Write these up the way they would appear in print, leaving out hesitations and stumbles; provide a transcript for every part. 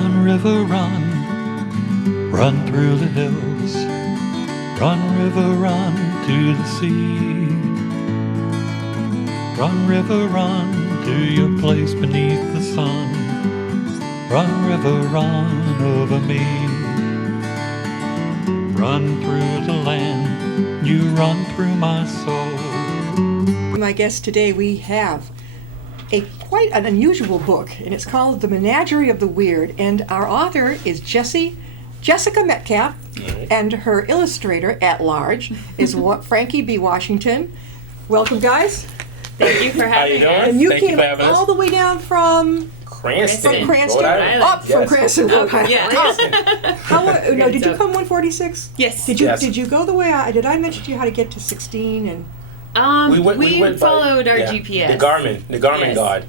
Run, river, run, run through the hills. Run, river, run to the sea. Run, river, run to your place beneath the sun. Run, river, run over me. Run through the land, you run through my soul. My guest today, we have quite an unusual book, and it's called The Menagerie of the Weird, and our author is Jessica Metcalf, and her illustrator at large is Frankie B. Washington. Welcome, guys. Thank you for having us. And you Thank you came for having us. all the way down from Cranston, Cranston, Rhode Island. up from Yes. Cranston, Rhode Island. Yeah. Now, did you come 146? Yes. Did you go the way did I mention to you how to get to 16 and? We went followed by, our GPS. The Garmin Yes. God.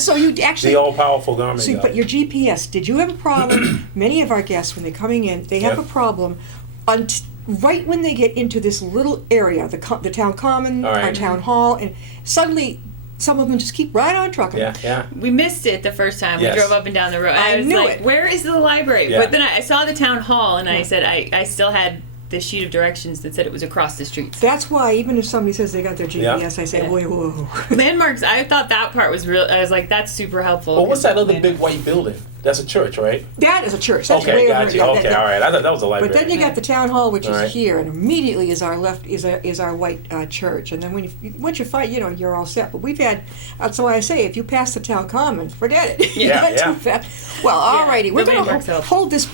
So you actually The all-powerful Garmin God. But your GPS, did you have a problem? Many of our guests, when they're coming in, they have a problem right when they get into this little area, the town common, All right. our town hall, and suddenly some of them just keep right on trucking. Yeah. We missed it the first time. Yes. We drove up and down the road. I was knew like, it. where is the library? Yeah. But then I saw the town hall, and I said I still had the sheet of directions that said it was across the street. That's why even if somebody says they got their GPS, I say, Yeah. whoa. Landmarks, I thought that part was real. I was like, that's super helpful. Well, what's that other big white building? That's a church, right? That is a church. That's Okay, way got over. you. Okay, all right. I thought that was a library. But then you got the town hall, which All is right. here, and immediately is our left is our white church. And then once you fight, you're all set. But we've had that's why I say if you pass the town common, forget it. You Yeah, got yeah. too fast. Well, alrighty, we're the going landmarks to help. hold this.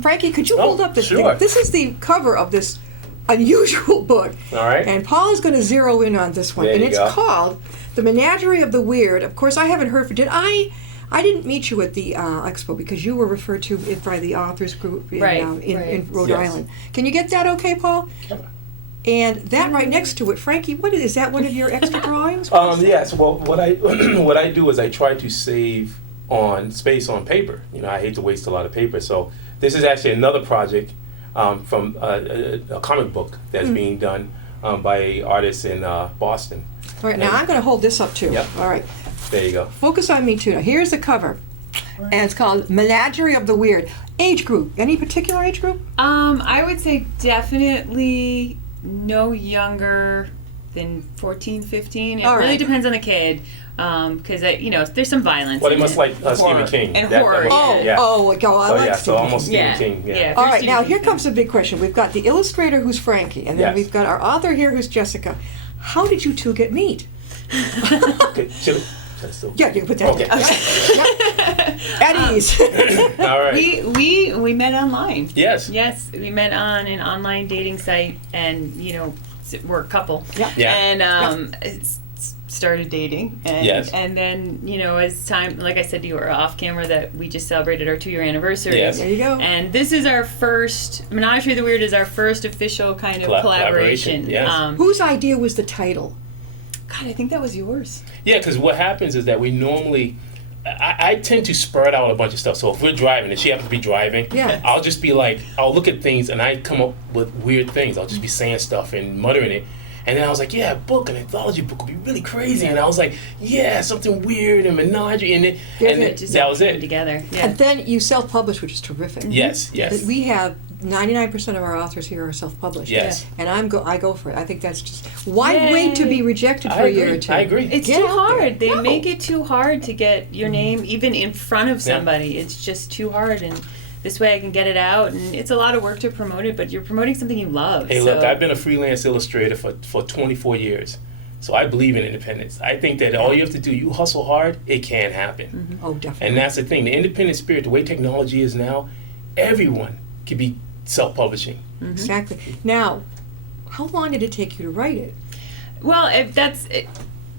Frankie, could you hold up this? Sure. This is the cover of this unusual book. All right. And Paul is going to zero in on this one, There and you it's go. called The Menagerie of the Weird. Of course, I haven't heard. I didn't meet you at the expo because you were referred to by the authors group in, Right, in Rhode Yes. Island. Can you get that okay, Paul? And that right next to it, Frankie, what is that? One of your extra drawings? Yes. Well, what I what I do is I try to save on space on paper. I hate to waste a lot of paper. So this is actually another project from a comic book that's being done by artists in Boston. All right, now I'm going to hold this up too. Yep. All right, There you go. focus on me too. Now here's the cover, and it's called Menagerie of the Weird. Age group? Any particular age group? I would say definitely no younger than 14, 15. It All really right. depends on the kid. Because there's some violence. Well, they in must it. like Stephen Horror. King. And That- horror. Oh, yeah. I like So Stephen almost King. Yeah. Stephen King. Yeah. All right, Stephen now here King. comes the big question. We've got the illustrator who's Frankie, and then Yes. we've got our author here who's Jessica. How did you two get meet? Okay, should I still? Yeah, you can put that Okay. there. At ease. All right. We met online. Yes. Yes, we met on an online dating site, and we're a couple. Yeah. Yeah. And started dating, and Yes. and then as time, like I said to you off camera, that we just celebrated our 2-year anniversary. Yes. There you go. And this is our first Menagerie of the Weird is our first official kind of Collaboration, collaboration. yes. Whose idea was the title? God, I think that was yours. Yeah, because what happens is that we normally, I tend to spread out a bunch of stuff. So if we're driving and she happens to be driving, Yeah. I'll just be like, I'll look at things and I come up with weird things. I'll just be saying stuff and muttering it. And then I was like, yeah, a book, an anthology book would be really crazy. And I was like, yeah, something weird and menagerie. And It Just that all was came it. together. Yeah. And then you self-publish, which is terrific. Yes, yes. We have 99% of our authors here are self-published. Yes. And I go for it. I think that's just why Yay. wait to be rejected for I a year agree. or two. I agree. It's Get too out there. hard. They No. make it too hard to get your name even in front of somebody. It's just too hard, and this way I can get it out. And it's a lot of work to promote it, but you're promoting something you love. Hey, so. look, I've been a freelance illustrator for 24 years. So I believe in independence. I think that all you have to do, you hustle hard, it can happen. Oh, definitely. And that's the thing. The independent spirit, the way technology is now, everyone can be self-publishing. Exactly. Now, how long did it take you to write it? Well,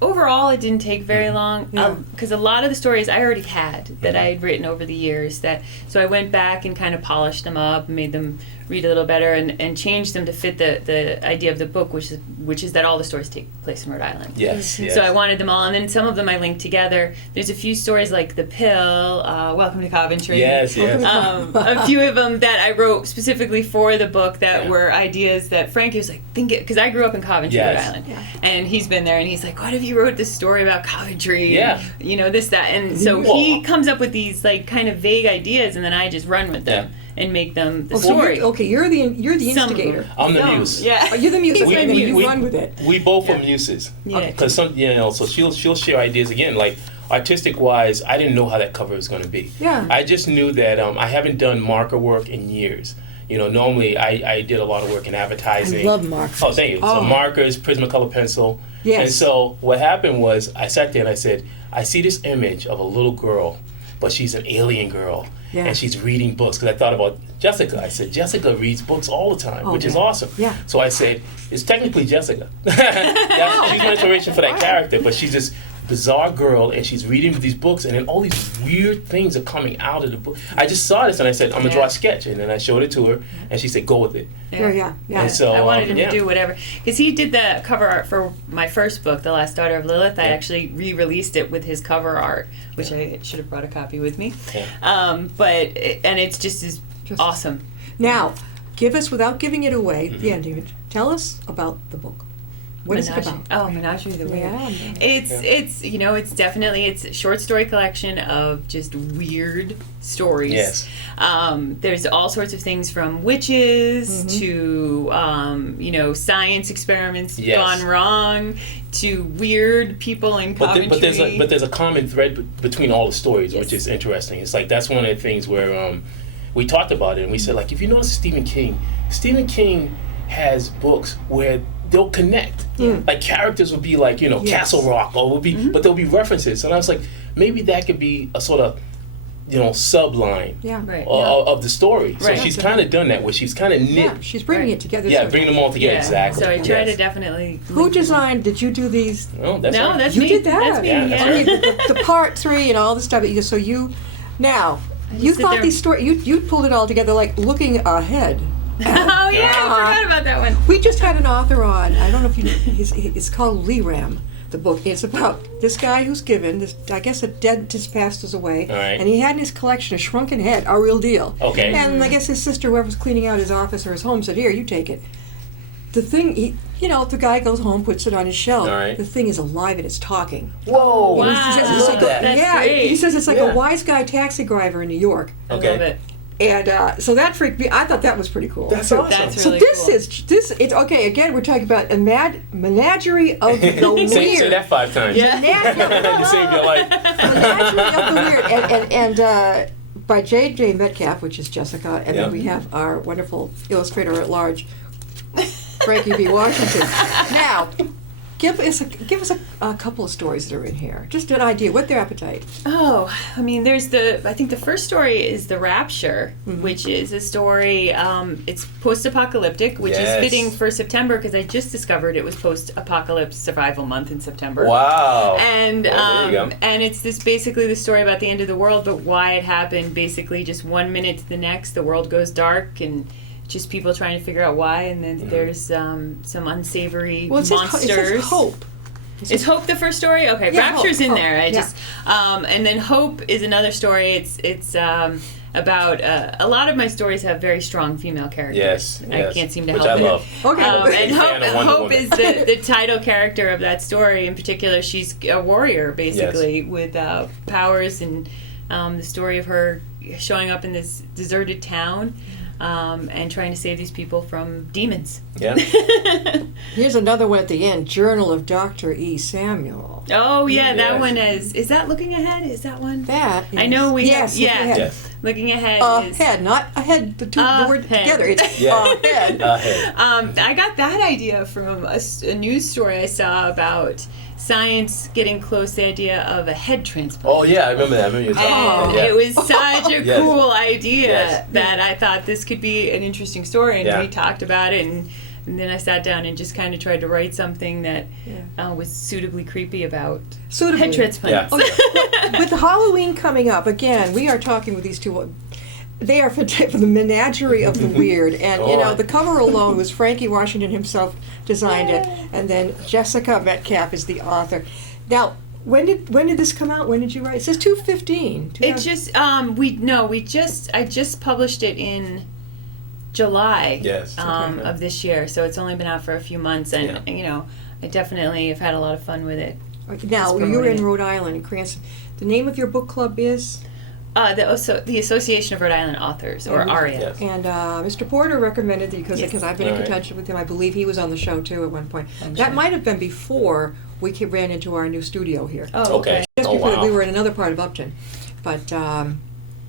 overall, it didn't take very long Yeah. because a lot of the stories I already had that I had written over the years. So I went back and kind of polished them up, made them read a little better and change them to fit the idea of the book, which is that all the stories take place in Rhode Island. Yes, yes. So I wanted them all, and then some of them I linked together. There's a few stories like The Pill, Welcome to Coventry. Yes, yes. A few of them that I wrote specifically for the book that were ideas that Frankie was like, think it, because I grew up in Coventry, Rhode Island, and he's been there, and he's like, what if you wrote this story about Coventry? Yeah. You know, this, that, and so he comes up with these like kind of vague ideas, and then I just run with them and make them the story. You're the Some of instigator. them. I'm the muse. Yeah. You're the muse, He's and my then muse. you run with it. We both are muses. Yeah. Because so she'll share ideas again. Like artistic wise, I didn't know how that cover was going to be. Yeah. I just knew that I haven't done marker work in years. You know, normally I did a lot of work in advertising. I love markers. Oh, thank you. So markers, Prismacolor pencil. Yes. And so what happened was I sat there and I said, I see this image of a little girl, but she's an alien girl. Yeah. And she's reading books. Because I thought about Jessica. I said, Jessica reads books all the time, which is awesome. Yeah. So I said, it's technically Jessica. She's my inspiration for that character, but she's this bizarre girl, and she's reading these books, and then all these weird things are coming out of the book. I just saw this, and I said, I'm going to draw a sketch. And then I showed it to her, and she said, go with it. Yeah. And so, I wanted him to do whatever, because he did the cover art for my first book, The Last Daughter of Lilith. I actually re-released it with his cover art, which I should have brought a copy with me. And it's just awesome. Now, give us, without giving it away, the ending. Tell us about the book. What is it about? Oh, Menagerie of the Weird. Yeah. It's it's a short story collection of just weird stories. Yes. There's all sorts of things from witches to science experiments gone wrong to weird people in Coventry. But there's a common thread between all the stories, which is interesting. It's like that's one of the things where we talked about it, and we said, like, if you notice Stephen King has books where they'll connect. Like characters will be like, Castle Rock, or will be, but there'll be references. And I was like, maybe that could be a sort of, subline of the story. So she's kind of done that, where she's kind of knit. Yeah, she's bringing it together. Yeah, bringing them all together, exactly. So I try to definitely. Who designed? Did you do these? No, that's No, right. that's You me. did that. That's me. Yeah, that's right. The part 3 and all the stuff. So you sit thought there- these stories. You pulled it all together like looking ahead. Oh yeah, I forgot about that one. We just had an author on. I don't know if you know. It's called Lee Ram. The book. It's about this guy who's given this. I guess a dentist passes away, right. and he had in his collection a shrunken head, a real deal. Okay. And I guess his sister, whoever was cleaning out his office or his home, said, "Here, you take it." The thing, the guy goes home, puts it on his shelf. All right. The thing is alive and it's talking. Whoa! Wow. He says it's I like love that. That's yeah, great. he says it's like Yeah. a wise guy taxi driver in New York. I Okay. love it. And so that freaked me. I thought that was pretty cool. That's So- awesome. That's So really this cool. it's okay. Again, we're talking about a menagerie of the weird. Say that 5 times. Yeah. You saved your life. Menagerie of the weird, and by J.J. Metcalf, which is Jessica, and then we have our wonderful illustrator at large, Frankie B. Washington. Now, give us a couple of stories that are in here. Just an idea. What's their appetite? Oh, I mean, I think the first story is The Rapture, which is a story, it's post-apocalyptic, which is Yes. fitting for September because I just discovered it was post-apocalypse survival month in September. Wow. And there you go. and it's basically the story about the end of the world, but why it happened. Basically, just 1 minute to the next, the world goes dark, and just people trying to figure out why. And then there's some unsavory monsters. It says hope. Is Hope the first story? Okay, Yeah, Rapture's in Hope, there. yeah. And then Hope is another story. It's about a lot of my stories have very strong female characters. Yes, I can't seem to which help I it. love. Okay. And Big fan of Wonder Hope Woman. is the title character of that story. In particular, she's a warrior, basically, with powers, and the story of her showing up in this deserted town and trying to save these people from demons. Yeah. Here's another one at the end. Journal of Dr. E. Samuel. Oh, yeah, that Yes. one is that Looking Ahead? Is that one? That is, I know we yes, have, yeah. Looking Ahead. Yes. Looking Ahead is... Ahead, not ahead. The word Ahead. together. It's Yeah. ahead. Ahead. I got that idea from a news story I saw about science getting close to the idea of a head transplant. Oh yeah, I remember that. I remember you talking about And that. it was such a Yes. cool idea Yes. that I thought this could be an interesting story, and Yeah. we talked about it, and then I sat down and just kind of tried to write something that was suitably creepy about Suitably. head transplants. Yeah. With Halloween coming up, again, we are talking with these two. They are for the Menagerie of the Weird, and you know the cover alone was Frankie Washington himself designed it, and then Jessica Metcalf is the author. Now, when did this come out? When did you write? It says 2/15. It just I just published it in July of this year, so it's only been out for a few months, and you know I definitely have had a lot of fun with it. Now you're in Rhode Island, in Cranston. The name of your book club is? The Association of Rhode Island Authors, or ARIA. Yes. And Mr. Porter recommended because I've been in contention with him. I believe he was on the show too at one point. That might have been before we ran into our new studio here. Oh, okay. Just before we were in another part of Upton. But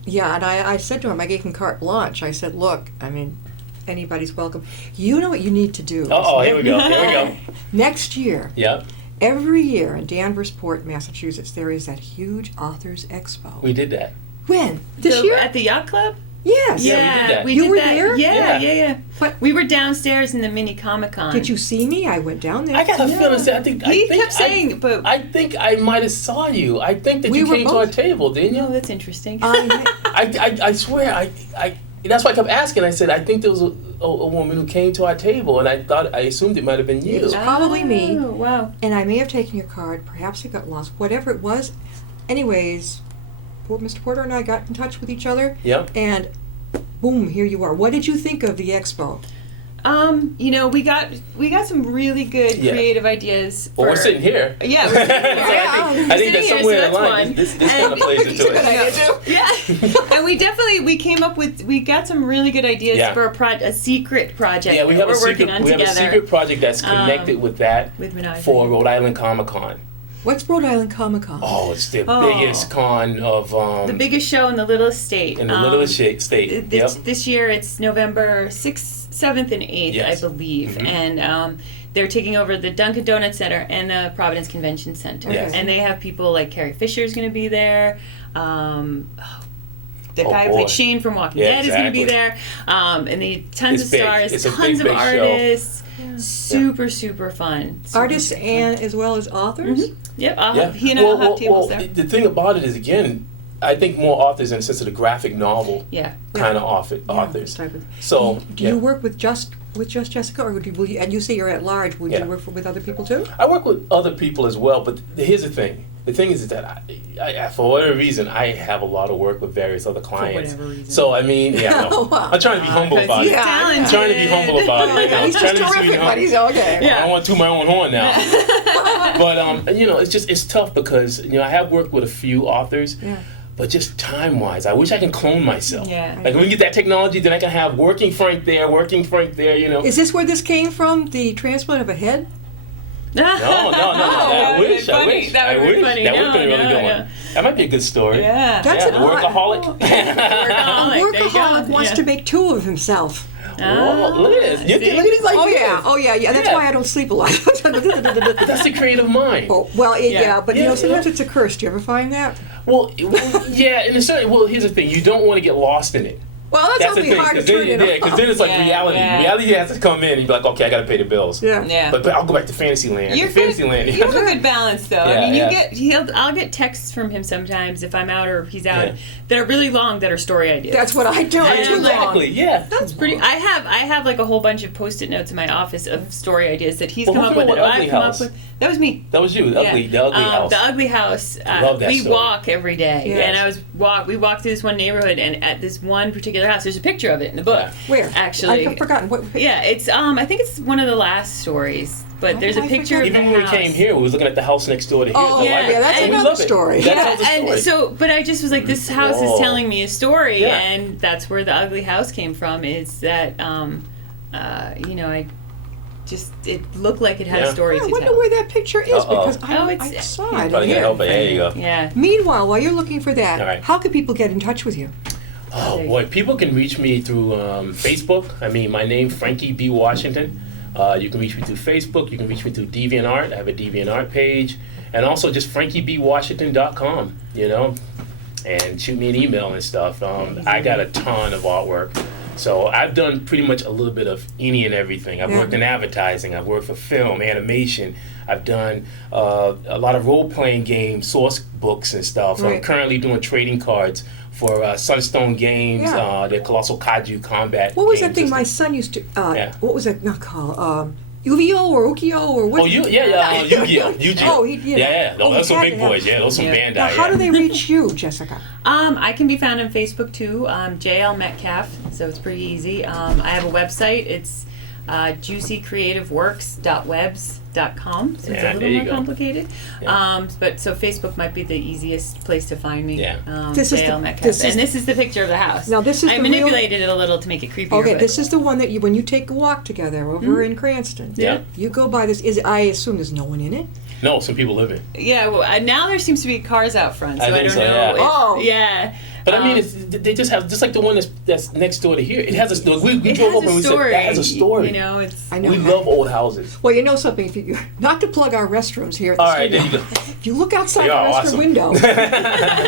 yeah, and I said to him, I gave him carte blanche. I said, look, I mean, anybody's welcome. You know what you need to do. Oh, here we go. Next year. Yep. Every year in Danversport, Massachusetts, there is that huge Authors Expo. We did that. When? This year? At the Yacht Club? Yes. Yeah, we did that. You were there? Yeah. What? We were downstairs in the mini Comic-Con. Did you see me? I went down there. I got a feeling. He kept saying, but I think I might have saw you. I think that We you were came to our both- table, didn't you? oh, that's interesting. I swear, I that's why I kept asking. I said, I think there was a woman who came to our table, and I assumed it might have been you. It was probably me. Oh, wow. And I may have taken your card. Perhaps it got lost. Whatever it was. Anyways, Mr. Porter and I got in touch with each other. Yep. And boom, here you are. What did you think of the expo? You know, we got some really good creative ideas. Well, we're sitting here. Yeah, we're sitting here. I think that somewhere in line, this kind of plays into it. Yeah, and we came up with, we got some really good ideas for a secret project. Yeah, we have we're working on together. We have a secret project that's connected with that for Rhode Island Comic Con. What's Rhode Island Comic Con? Oh, it's the biggest con of the biggest show in the littlest state. In the littlest state. This year it's November 6th, 7th, and 8th, I believe, and they're taking over the Dunkin' Donuts Center and the Providence Convention Center, and they have people like Carrie Fisher's going to be there. The guy who played Shane from Walking Dead is going to be there, and they tons of stars, tons of artists. Yeah. Super fun. Artists and as well as authors? Mm-hmm. Yep, I'll have tables there. The thing about it is, again, I think more authors in the sense of the graphic novel kind of authors. So, do you work with just Jessica, or will you, and you say you're at large, would you work with other people too? I work with other people as well, but here's the thing. The thing is that I for whatever reason, I have a lot of work with various other clients. For whatever reason. So, I mean, I'm trying to be humble about it. I'm trying to be humble about it. He's just terrific, but he's okay. I don't want to toot my own horn now. But, it's tough because, I have worked with a few authors. Yeah. But just time-wise, I wish I can clone myself. Yeah. Like, when we get that technology, then I can have working Frank there, Is this where this came from, the transplant of a head? No. I wish. That would have been funny. That would have been a really good one. That might be a good story. Yeah. That's an workaholic. A workaholic wants to make two of himself. Oh, look at this. Look at these like Oh yeah. That's why I don't sleep a lot. That's the creative mind. But sometimes it's a curse. Do you ever find that? Well, yeah. In a certain, here's the thing. You don't want to get lost in it. Well, that's the thing, hard to turn it off. Because then it's like reality. Yeah. Reality has to come in and be like, okay, I got to pay the bills. Yeah. But I'll go back to Fantasyland. You have a good balance, though. I'll get texts from him sometimes if I'm out or he's out that are really long that are story ideas. That's what I do. Exactly. Yeah. That's pretty. I have like a whole bunch of Post-it notes in my office of story ideas that he's come up with. That was me. That was you. The ugly house. The ugly house. Love that we walk every day, and we walked through this one neighborhood, and at this one particular house, there's a picture of it in the book. Where? Actually, I've forgotten. What? Yeah, it's I think it's one of the last stories. But there's a picture of the house. Even when we came here, we was looking at the house next door to here. Oh, that's another story. But I just was like, this house is telling me a story, and that's where the ugly house came from. Is that it looked like it had a story to tell. I wonder where that picture is because I saw it. There you go. Yeah. Meanwhile, while you're looking for that, how can people get in touch with you? Oh boy, people can reach me through Facebook. I mean, my name Frankie B. Washington. You can reach me through Facebook. You can reach me through DeviantArt. I have a DeviantArt page, and also just FrankieBWashington.com. And shoot me an email and stuff. I got a ton of artwork. So I've done pretty much a little bit of any and everything. I've worked in advertising. I've worked for film, animation. I've done a lot of role-playing games, source books and stuff. Right. I'm currently doing trading cards for Sunstone Games, Yeah. the Colossal Kaiju Combat. What was that game thing system. my son used to? Yeah. What was that not called? Yu-Gi-Oh or Uki-Oh or what? Oh, Yu-Gi-Oh! Yu-Gi-Oh! Oh, Yeah. Oh, Those he some had big to have- boys. Yeah, those some Yeah. Bandai. Now, how yeah. do they reach you, Jessica? I can be found on Facebook too, JL Metcalf, so it's pretty easy. I have a website. It's juicycreativeworks.webs.com, so it's Yeah, a there little you more go. complicated. Yeah. But so Facebook might be the easiest place to find me. Yeah. This is JL the- Metcalf. this is- And this is the picture of the house. Now, this is I the real- manipulated it a little to make it creepier. Okay, but this is the one that you, when you take a walk together over in Cranston. Yeah. You go by this. I assume there's no one in it. No, some people live in. Yeah, well, now there seems to be cars out front, so I I, think don't so, know. yeah. if- Oh. yeah. But I mean, they just have just like the one that's next door to here. It has a story. We it drove has up and a we story. said that has a story. You know, it's. I know. We love old houses. Well, you know something. If you not to plug our restrooms here at the All right, there studio. you go. If you look outside They the are restroom awesome. window,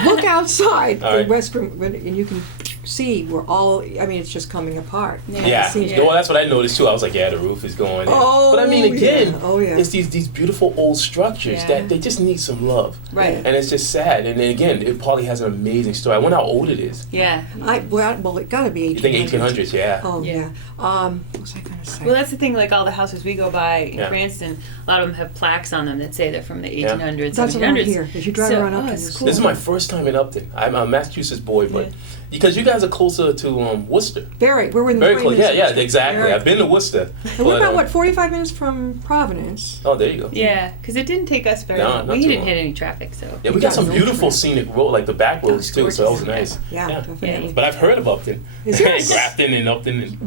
look outside All the right. restroom, and you can see we're all. I mean, it's just coming apart. Yeah, It seems- Yeah. well, that's what I noticed too. I was like, yeah, the roof is going. in. Oh, but I mean, again, yeah. Oh, yeah. it's these beautiful old structures Yeah. that they just need some love. Right. And it's just sad. And then again, it probably has an amazing story. I wonder how old it is. Yeah. Well, it got to be You 1800s. think 1800s? Yeah. Oh Yeah. yeah. What was I going to say? Well, that's the thing. Like all the houses we go by in Yeah. Cranston, a lot of them have plaques on them that say they're from the Yeah. 1800s, That's around 1700s. here. As you drive So- around oh, Upton, it's it's cool. This is my first time in Upton. I'm a Massachusetts boy, but Yeah. because you guys are closer to Worcester. Very. We're in Very 20 close. Yeah, minutes. yeah, exactly. Very. I've been to Worcester. And we're but, about 45 minutes from Providence. Oh, there you go. Yeah, because it didn't take us very No, long. not We too didn't long. hit any traffic, so. Yeah, we You got got some no beautiful traffic. scenic road, like the back roads too, so that was gorgeous. nice. Yeah, definitely. Yeah. But I've heard of Upton. Is there a- Grafton and Upton. And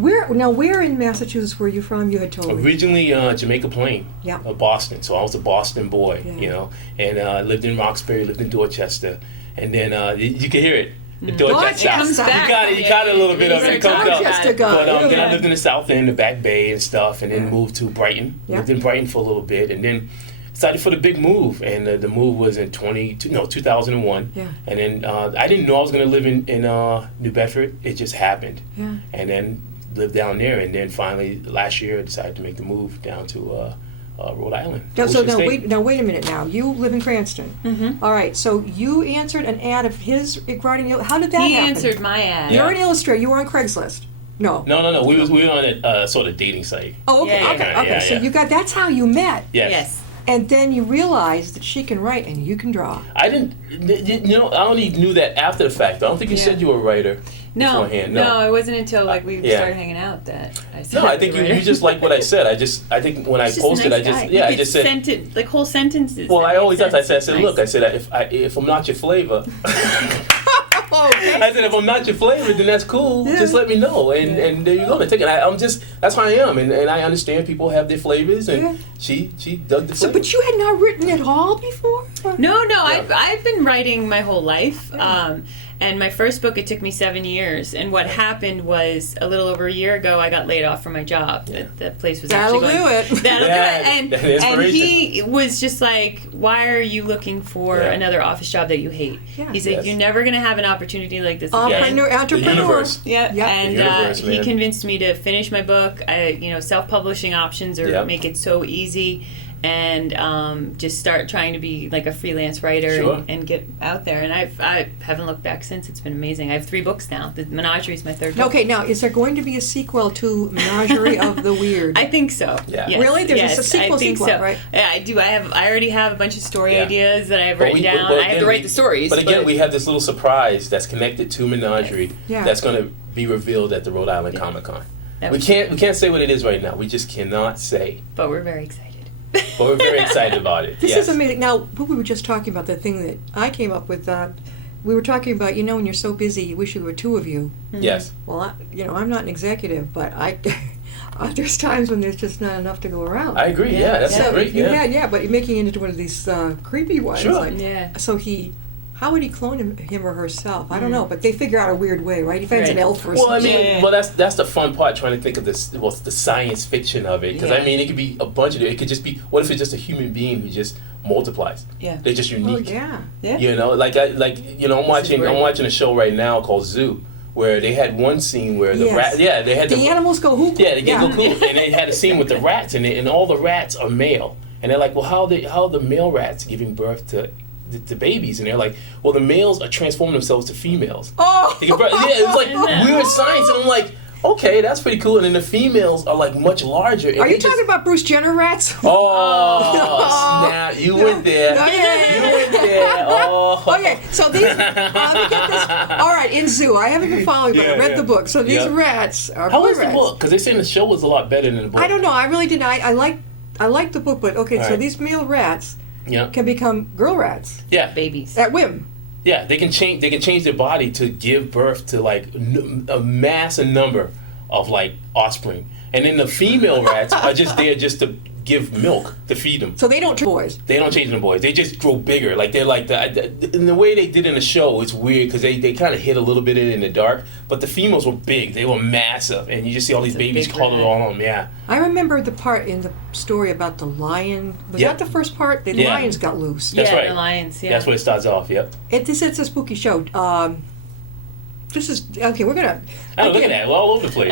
Where in Massachusetts were you from? You had told me. originally Jamaica Plain, Yeah. Boston. So I was a Boston boy, Yeah. you know, and lived in Roxbury, lived in Dorchester, and then you can hear it. The Dorchester. It comes You back. got it. You got a little bit of it. It comes out. Dorchester guy. But then I Yeah. lived in the South End, the Back Bay and stuff, and then Yeah. moved to Brighton. Yeah. Lived in Brighton for a little bit, and then decided for the big move. And the move was in 2001. Yeah. And then I didn't know I was going to live in New Bedford. It just happened. Yeah. And then lived down there, and then finally last year I decided to make the move down to Rhode Island. No, so Ocean now State. wait a minute now. You live in Cranston. Mm-hmm. All right. So you answered an ad of his regarding you. How did that He happen? answered my ad. Yeah. You're an illustrator. You were on Craigslist. No. No. We were on a sort of dating site. Oh, okay. Yeah, okay. yeah, Okay. yeah, So yeah. you got. That's how you met. Yes. Yes. And then you realized that she can write and you can draw. I didn't. You know, I only knew that after the fact. I don't think you Yeah. said you were a writer No, beforehand. no, it wasn't until like we Yeah. started hanging out that I said. No, I think you just like what I said. I think when I He's just a posted, nice I just guy. yeah, He I gets just said. like whole sentences. Well, that I make always I sense. said, It's look, I nice. said if I'm not your flavor. Oh, I said, if I'm not your flavor, then that's cool. Yeah. Just let me know, and there you go. And take it. I'm just that's how I am, and I understand people have their flavors, and Yeah. she dug the So, flavor. but you had not written at all before? No, Yeah. I've been writing my whole life. And my first book, it took me 7 years. And what happened was a little over a year ago, I got laid off from my job. Yeah. The place was That'll actually going, do it. That'll Yeah, do it. And, that and inspiration. he was just like, why are you looking for Yeah. another office job that you hate? Yeah. He's like, Yes. you're never going to have an opportunity like this again. The universe. Yeah, Yeah. and The universe, he man. convinced me to finish my book. Self-publishing options Yep. make it so easy, and just start trying to be like a freelance writer Sure. and get out there. And I haven't looked back since. It's been amazing. I have 3 books now. The Menagerie is my 3rd book. Okay, now is there going to be a sequel to Menagerie of the Weird? I think so. Yeah. Yes, Really? There's a yes, sequel, I think sequel, so. right? Yeah, I do. I already have a bunch of story Yeah. ideas that I've But written down. but I have again, to write the stories. But again, we have this little surprise that's connected to Menagerie Yeah. that's going to be revealed at the Rhode Island Comic Con. That We was- can't say what it is right now. We just cannot say. but we're very excited. But we're very excited about it. This yes. is amazing. Now, what we were just talking about, the thing that I came up with, we were talking about, when you're so busy, you wish there were 2 of you. Yes. Well, I'm not an executive, but there's times when there's just not enough to go around. I agree. Yeah, that's Yeah. great. Yeah. But you're making it into one of these creepy ones. Sure. Like, Yeah. So how would he clone him or herself? I don't know, but they figure out a weird way, right? He finds an Right. elf or Well, I something. mean, Yeah. well, that's the fun part. Trying to think of this, the science fiction of it, because Yeah. I mean, it could be a bunch of it. It could just be, what if it's just a human being who just multiplies? Yeah. They're just Oh, unique. yeah. Yeah. I'm watching great. I'm watching a show right now called Zoo, where they had one scene where the Yes. rat, they had The animals go hoop. yeah, they get cool, and they had a scene with the rats, and all the rats are male, and they're like, well, how are the male rats giving birth to the babies, and they're like, well, the males are transforming themselves to females. Oh! Yeah, it was like weird science, and I'm like, okay, that's pretty cool. And then the females are like much larger. Are you talking about Bruce Jenner rats? Oh, snap! You went there. Okay. You went there. Oh. Okay, so these. Let me get this. All right, in Zoo, I haven't been following, but I read the book. So these rats are How boy was the rats. book? Because they saying the show was a lot better than the book. I don't know. I really didn't. I like the book, but okay. So Right. these male rats Yeah. can become girl rats Yeah. Babies. at whim. Yeah. They can change. They can change their body to give birth to like a massive number of like offspring, and then the female rats are just there just to give milk to feed them. So they don't turn boys. They don't change into boys. They just grow bigger. Like they're like in the way they did in the show. It's weird because they kind of hid a little bit in the dark. But the females were big. They were massive, and you just see all these It's a babies big colored rat. all on them. Yeah. I remember the part in the story about the lion. Was Yeah. that the first part? The Yeah. lions got loose. That's yeah, right. the lions. Yeah. That's where it starts off. Yep. It's a spooky show. This is okay. We're gonna. Oh, look at that. We're all over the place.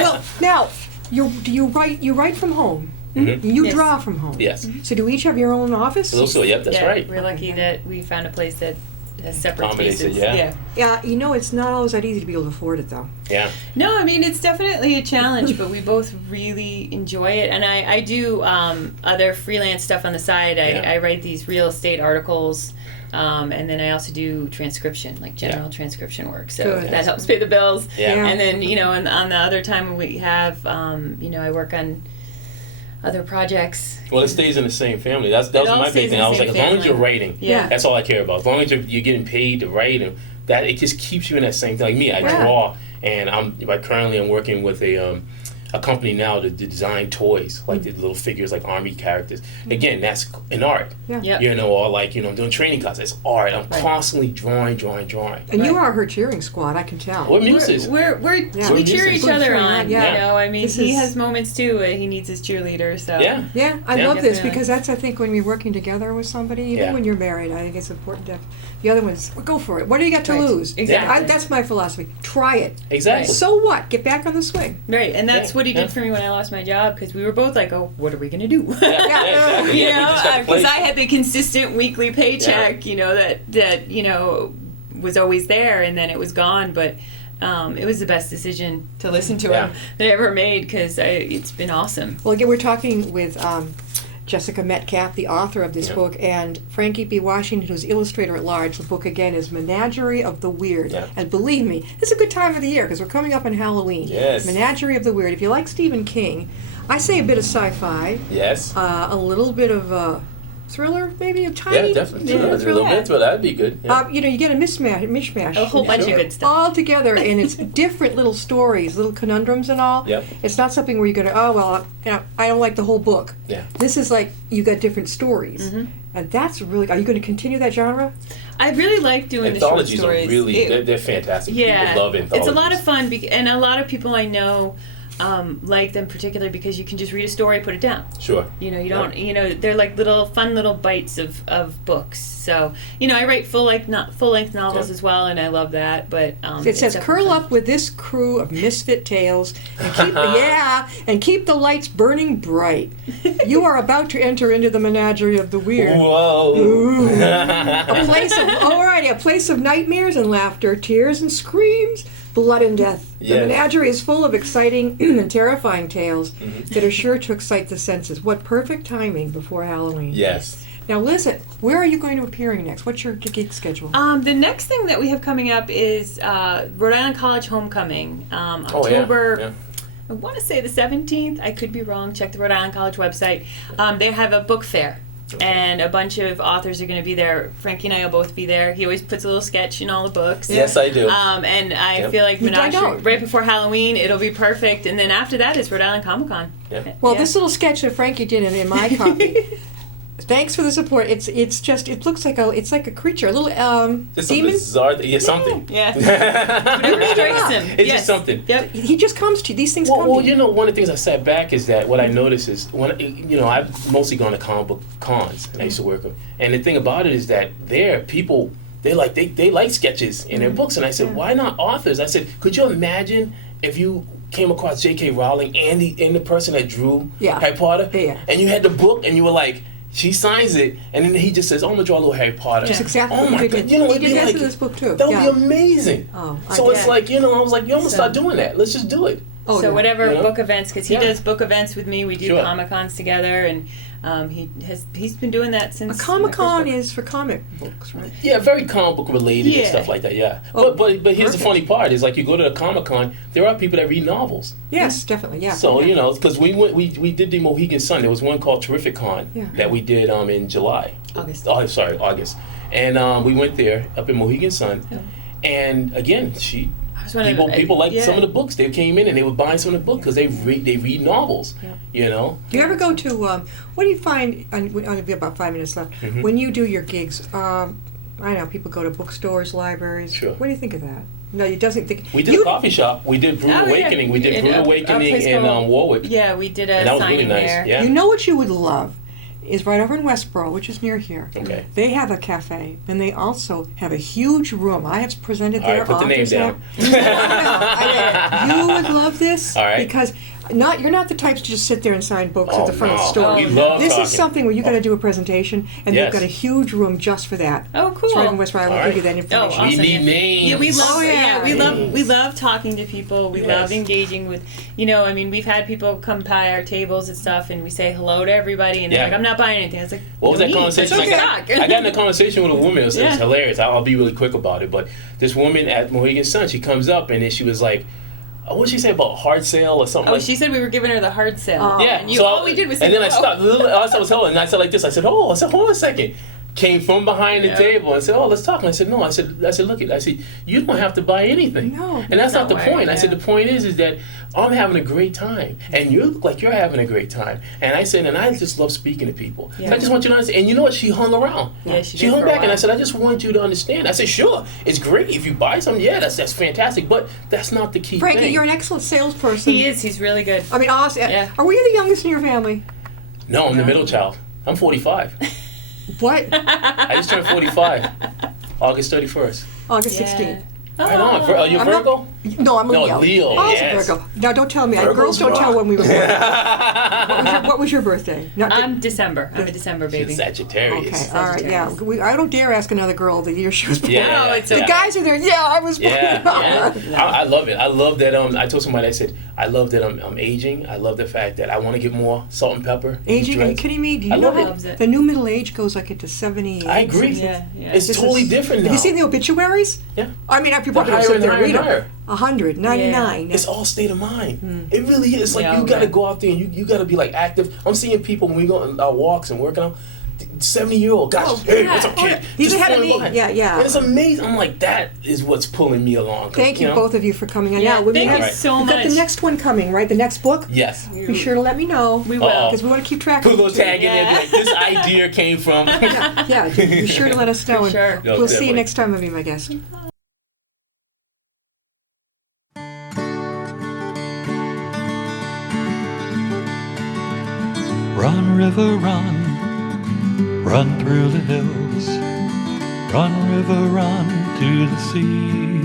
Well, now you write from home. Mhm. You Yes. draw from home. Yes. So do we each have your own office? Also, yep. That's Yeah, right. We're lucky that we found a place that has separate Accommodates it, spaces. yeah. Yeah, it's not always that easy to be able to afford it though. Yeah. No, I mean, it's definitely a challenge, but we both really enjoy it. And I do other freelance stuff on the side. I write these real estate articles, and then I also do transcription, like general transcription work. So Good. that helps pay the bills. Yeah. Yeah. And then, and on the other time we have, I work on other projects. Well, it stays in the same family. That was all my stays big thing. in the I was like, same as long as family. you're writing, Yeah. that's all I care about. As long as you're getting paid to write, and that it just keeps you in that same thing. Like me, I Yeah. draw, and I'm working with a company now to design toys, like the little figures, like army characters. Again, that's an art. Yeah. Yep. Or like I'm doing training classes. It's art. I'm constantly drawing. And you are her cheering squad, I can tell. We're muses. We We're cheer muses. each other We're on. yeah. I mean, This he is- has moments too. He needs his cheerleader. So Yeah. Yeah, I Yeah. love this Definitely. because that's, I think, when you're working together with somebody, even Yeah. when you're married, I think it's important to. The other one's, well, go for it. What do you got to Right. lose? Exactly. That's my philosophy. Try it. Exactly. So what? Get back on the swing. Right, and that's Yeah, what he yeah. did for me when I lost my job, because we were both like, "Oh, what are we gonna do?" Yeah, exactly. You Yeah, we just got know, to because play. I had the consistent weekly paycheck, that was always there, and then it was gone. But it was the best decision to listen to Yeah. him that I ever made, because it's been awesome. Well, again, we're talking with Jessica Metcalf, the author of this Yeah. book, and Frankie B. Washington, who's illustrator at large. The book, again, is Menagerie of the Weird. Yeah. And believe me, this is a good time of the year because we're coming up on Halloween. Yes. Menagerie of the Weird. If you like Stephen King, I say a bit of sci-fi, Yes. a little bit of thriller, maybe a tiny Yeah, definitely. bit A of little thriller. bit, but that'd be good. Yeah. You get a mishmash. A whole bunch Sure. of good stuff. All together, and it's different little stories, little conundrums and all. Yep. It's not something where you're going to, I don't like the whole book. Yeah. This is like, you got different stories. Mm-hmm. And that's really, are you going to continue that genre? I really like doing the short Anthologies are stories. really, they're fantastic. Yeah, People love anthologies. it's a lot of fun, and a lot of people I know like them particularly because you can just read a story, put it down. Sure. You don't. They're like fun little bites of books. So I write full length novels Yeah. as well, and I love that. But It says, curl up with this crew of misfit tales and keep the lights burning bright. You are about to enter into the menagerie of the weird. Whoa. A place of nightmares and laughter, tears and screams, blood and death. The Yes. menagerie is full of exciting and terrifying tales Mm-hmm. that are sure to excite the senses. What perfect timing before Halloween. Yes. Now listen, where are you going to be appearing next? What's your gig schedule? the next thing that we have coming up is Rhode Island College Homecoming. Oh, yeah. October. Yeah. I want to say the 17th. I could be wrong. Check the Rhode Island College website. They have a book fair. Okay. And a bunch of authors are going to be there. Frankie and I will both be there. He always puts a little sketch in all the books. Yes, I do. And I Yep. feel like I Menagerie, know. right before Halloween, it'll be perfect. And then after that is Rhode Island Comic Con. Yeah. Well, Yeah. this little sketch that Frankie did in my copy. Thanks for the support. It looks like a creature, a little Just some demon. bizarre, something. Yeah. Whatever strikes him. It's Yes. just something. Yep. He just comes to you. These things come Well, to you. one of the things I sat back is that what I noticed is when I've mostly gone to comic book cons and I used to work with, and the thing about it is that there people they like sketches in their books, and I said, why not authors? I said, could you imagine if you came across J.K. Rowling and the person that drew Yeah. Harry Potter, Yeah. and you had the book and you were like, She signs it, and then he just says, "Oh, I'm gonna draw a little Harry Potter." That's exactly Oh what my he God! did. You know, He it'd did be that like in this book too. that would Yeah. be amazing. Oh, I So it's get it. like, you know, I was like, you almost start doing that. Let's just do it. Oh, So yeah. whatever You know? book events, because he Yeah. does book events with me. We do Sure. Comic Cons together, and he's been doing that since A my Comic first Con book. is for comic books, right? Yeah, very comic book related and Yeah. stuff like that. Yeah, Oh, but here's perfect. the funny part: is like you go to a Comic Con, there are people that read novels. Yes, definitely. Yeah. So yeah. you know, because we did the Mohegan Sun. There was one called Terrific Con Yeah. that we did in July. August. Oh, sorry, August. And we went there up in Mohegan Sun, and again, I was wondering, people liked yeah. some of the books. They came in and they would buy some of the books because they read novels. Yeah. You know. Do you ever go to, what do you find, we only have about 5 minutes left, Mhm. when you do your gigs, I know people go to bookstores, libraries. Sure. What do you think of that? No, you doesn't think. We did you, a coffee shop. We did Brood Oh, yeah. Awakening. We did In Brood a Awakening place in called- Warwick. Yeah, we did a And that was signing really nice. there. Yeah. You know what you would love is right over in Westboro, which is near here. Okay. They have a cafe, and they also have a huge room. I have presented All their right, put the name authors down. You would love this. All right. Because you're not the types to just sit there and sign books Oh, at the front of the no. store. We love This talking. is something where you got to do a presentation, and Yes. they've got a huge room just for that. Oh, cool. It's right in Westboro. I will All give you right. that information. Oh, We awesome. need names. Yeah, we love. Oh, yeah. We love talking to people. We Yes. love engaging with. I mean, we've had people come by our tables and stuff, and we say hello to everybody, and they're Yeah. like, "I'm not buying anything." I was like, What was "No that need, conversation? let's I talk." got in a conversation with a woman. It was Yeah. hilarious. I'll be really quick about it. But this woman at Mohegan Sun, she comes up and then she was like, what did she say about hard sale or something? Oh, like, she said we were giving her the hard sell. Oh. yeah. And you, so all we did was say and then I hello. stopped. I was telling her, and I said like this. I said, hold on a second. Came from behind the Yeah. table and said, "Oh, let's talk." And I said, "No." I said, "Look I said, you don't have to buy anything." No. And that's not the Not point. right, I said, yeah. the point is that I'm having a great time, and you look like you're having a great time. And I said, and I just love speaking to people. So Yeah. I just want you to understand. And you know what? She hung around. Yeah, she did hung for a back, and I while. said, I just want you to understand. I said, sure, it's great if you buy something. Yeah, that's fantastic. But that's not the key Frankie, thing. you're an excellent salesperson. He is. He's really good. I mean, awesome. Yeah. Are we the youngest in your family? No, I'm the middle child. I'm 45. What? I just turned 45. August 31st. August Yeah. 16th. Right on. Are you I'm not- Virgo? No, I'm No, Leo. Leo, I was yes. a Virgo. Now, don't tell me. Virgos Girls don't tell rock. when we were born. What was your birthday? Not I'm December. I'm a December baby. She's Sagittarius. Okay, all right, yeah. I don't dare ask another girl the year she was born. Yeah, No, yeah, it's The yeah. guys are there. Yeah, I was born. Yeah, yeah. I love it. I love that. I told somebody, I said, I love that I'm aging. I love the fact that I want to get more salt and pepper. Aging? Are you Dreads. kidding me? Do you I know love how Loves it. the new middle age goes like into 78? I agree. Yeah, yeah. It's This totally is- different now. Have you seen the obituaries? Yeah. I mean, people are They're going to higher sit and there and higher read and them. higher. 100, 99. It's all state of mind. It really is. Like Yeah, you got to right. go out there and you got to be like active. I'm seeing people when we go on our walks and working out. 70-year-old guys, Oh, hey, yeah. what's up, Oh, kid? yeah. He's Just ahead of pulling me. behind. Yeah, yeah. And it's amazing. I'm like, that is what's pulling me along. 'Cause, Thank you, know, both of you, for coming on. Yeah, Now, we thank have, you so we've got much. the next one coming, right? The next book? Yes. Be sure to let me know. We will. Uh-oh. Because we want to keep track Put a of little it. tag in there. Be like, this idea came from. Yeah, be sure to let us know. For and sure. No, we'll see you definitely. next time. I'll be my guest. Run, river, run, run through the hills. Run, river, run to the sea.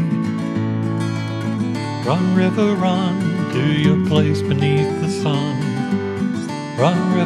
Run, river, run to your place beneath the sun. Run, river.